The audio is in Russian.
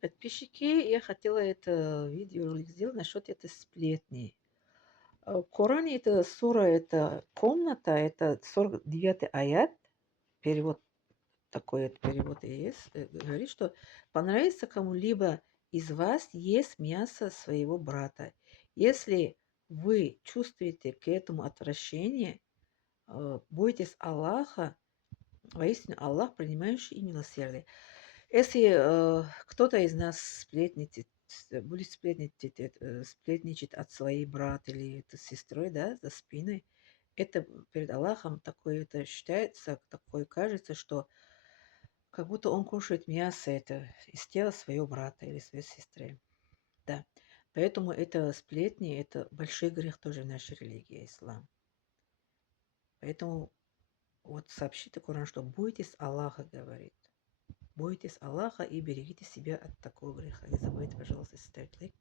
Подписчики, я хотела это видеоролик сделать насчет этой сплетни. В Коране это сура, это комната, это 49-й аят, перевод такой, это перевод и есть, говорит, что понравится кому-либо из вас есть мясо своего брата. Если вы чувствуете к этому отвращение, бойтесь Аллаха, воистину Аллах, принимающий и милосердный. Если кто-то из нас будет сплетничать от своей брата или это сестрой, да, за спиной, это перед Аллахом такое, это считается, такое кажется, что как будто он кушает мясо это из тела своего брата или своей сестры. Да. Поэтому это сплетни, это большой грех тоже в нашей религии, ислам. Поэтому вот сообщите Коран, что бойтесь Аллаха, говорит. Бойтесь Аллаха и берегите себя от такого греха. Не забудьте, пожалуйста, ставить лайк.